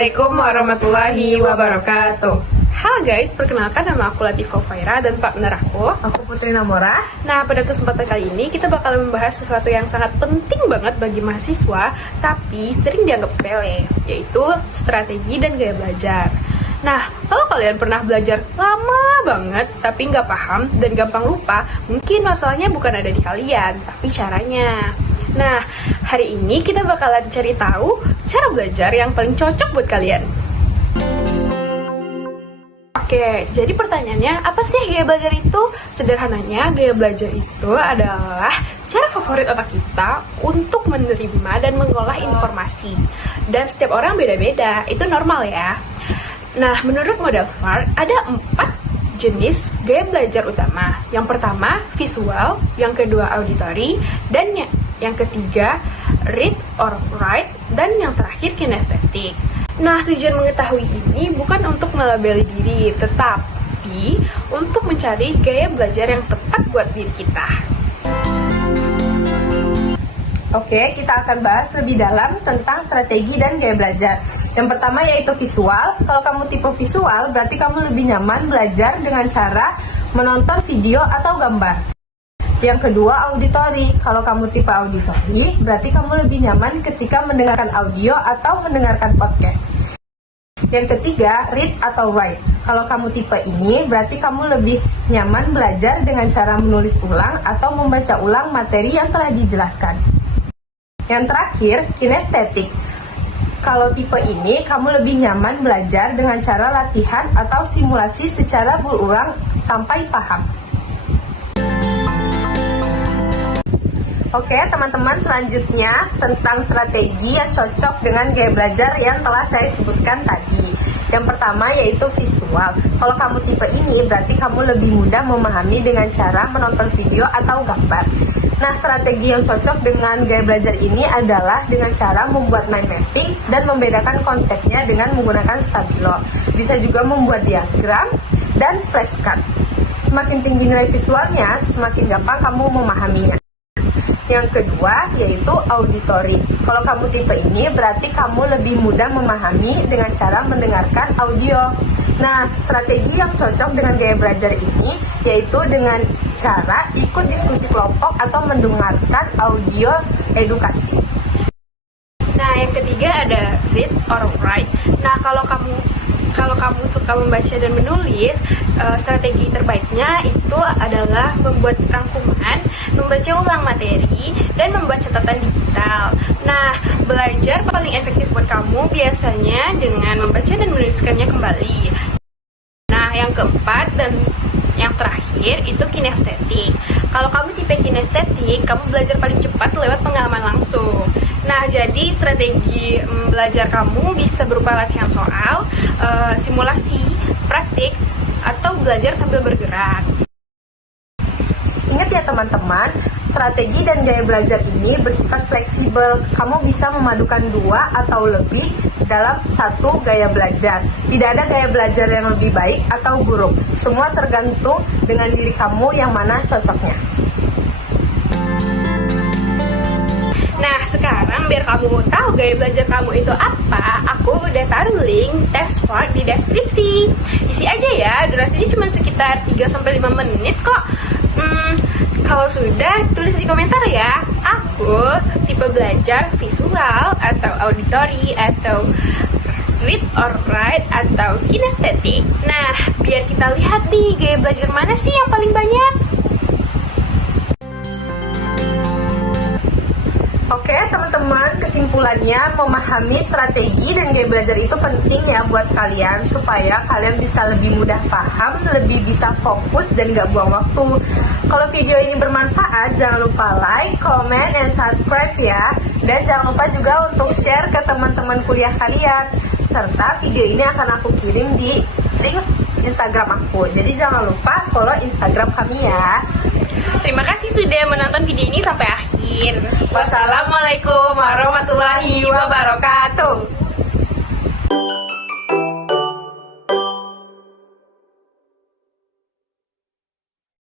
Assalamualaikum warahmatullahi wabarakatuh. Halo guys, perkenalkan nama aku Latifah Faira dan partner aku Putri Namora. Nah, pada kesempatan kali ini kita bakal membahas sesuatu yang sangat penting banget bagi mahasiswa tapi sering dianggap sepele, yaitu strategi dan gaya belajar. Nah, kalau kalian pernah belajar lama banget tapi nggak paham dan gampang lupa, mungkin masalahnya bukan ada di kalian, tapi caranya. Nah, hari ini kita bakalan cari tahu cara belajar yang paling cocok buat kalian. Oke, jadi pertanyaannya, apa sih gaya belajar itu? Sederhananya, gaya belajar itu adalah cara favorit otak kita untuk menerima dan mengolah informasi. Dan setiap orang beda-beda, itu normal ya. Nah, menurut model VAR, ada 4 jenis gaya belajar utama. Yang pertama, visual, yang kedua, auditory, dan yang ketiga, read or write, dan yang terakhir, kinestetik. Nah, tujuan mengetahui ini bukan untuk melabeli diri, tetapi untuk mencari gaya belajar yang tepat buat diri kita. Oke, kita akan bahas lebih dalam tentang strategi dan gaya belajar. Yang pertama yaitu visual. Kalau kamu tipe visual, berarti kamu lebih nyaman belajar dengan cara menonton video atau gambar. Yang kedua, auditory. Kalau kamu tipe auditory, berarti kamu lebih nyaman ketika mendengarkan audio atau mendengarkan podcast. Yang ketiga, read atau write. Kalau kamu tipe ini, berarti kamu lebih nyaman belajar dengan cara menulis ulang atau membaca ulang materi yang telah dijelaskan. Yang terakhir, kinestetik. Kalau tipe ini, kamu lebih nyaman belajar dengan cara latihan atau simulasi secara berulang sampai paham. Oke teman-teman, selanjutnya tentang strategi yang cocok dengan gaya belajar yang telah saya sebutkan tadi. Yang pertama yaitu visual. Kalau kamu tipe ini, berarti kamu lebih mudah memahami dengan cara menonton video atau gambar. Nah, strategi yang cocok dengan gaya belajar ini adalah dengan cara membuat mind mapping dan membedakan konsepnya dengan menggunakan stabilo. Bisa juga membuat diagram dan flashcard. Semakin tinggi nilai visualnya, semakin gampang kamu memahaminya. Yang kedua yaitu auditory. Kalau kamu tipe ini, berarti kamu lebih mudah memahami dengan cara mendengarkan audio. Nah, strategi yang cocok dengan gaya belajar ini yaitu dengan cara ikut diskusi kelompok atau mendengarkan audio edukasi. Nah, yang ketiga ada read or write. Nah, kalau kamu suka membaca dan menulis, strategi terbaiknya itu adalah membuat rangkuman, membaca ulang materi, dan membuat catatan digital. Nah, belajar paling efektif buat kamu biasanya dengan membaca dan menuliskannya kembali. Nah, yang keempat dan yang terakhir itu kinestetik. Kalau kamu tipe kinestetik, kamu belajar paling cepat lewat pengalaman langsung. Nah, jadi strategi belajar kamu bisa berupa latihan soal, simulasi, praktik, atau belajar sambil bergerak. Ingat ya teman-teman, strategi dan gaya belajar ini bersifat fleksibel. Kamu bisa memadukan 2 atau lebih dalam satu gaya belajar. Tidak ada gaya belajar yang lebih baik atau buruk. Semua tergantung dengan diri kamu yang mana cocoknya. Nah, sekarang biar kamu tahu gaya belajar kamu itu apa, aku udah taruh link test for di deskripsi. Isi aja ya, durasinya cuma sekitar 3-5 menit kok. Kalau sudah, tulis di komentar ya. Aku tipe belajar visual atau auditory atau read or write atau kinestetik. Nah, biar kita lihat nih gaya belajar mana sih yang paling banyak. Oke teman-teman, kesimpulannya memahami strategi dan gaya belajar itu penting ya buat kalian supaya kalian bisa lebih mudah paham, lebih bisa fokus dan gak buang waktu. Kalau video ini bermanfaat, jangan lupa like, comment, and subscribe ya. Dan jangan lupa juga untuk share ke teman-teman kuliah kalian. Serta video ini akan aku kirim di link Instagram aku. Jadi jangan lupa follow Instagram kami ya. Terima kasih sudah menonton video ini sampai akhir. Wassalamualaikum warahmatullahi wabarakatuh.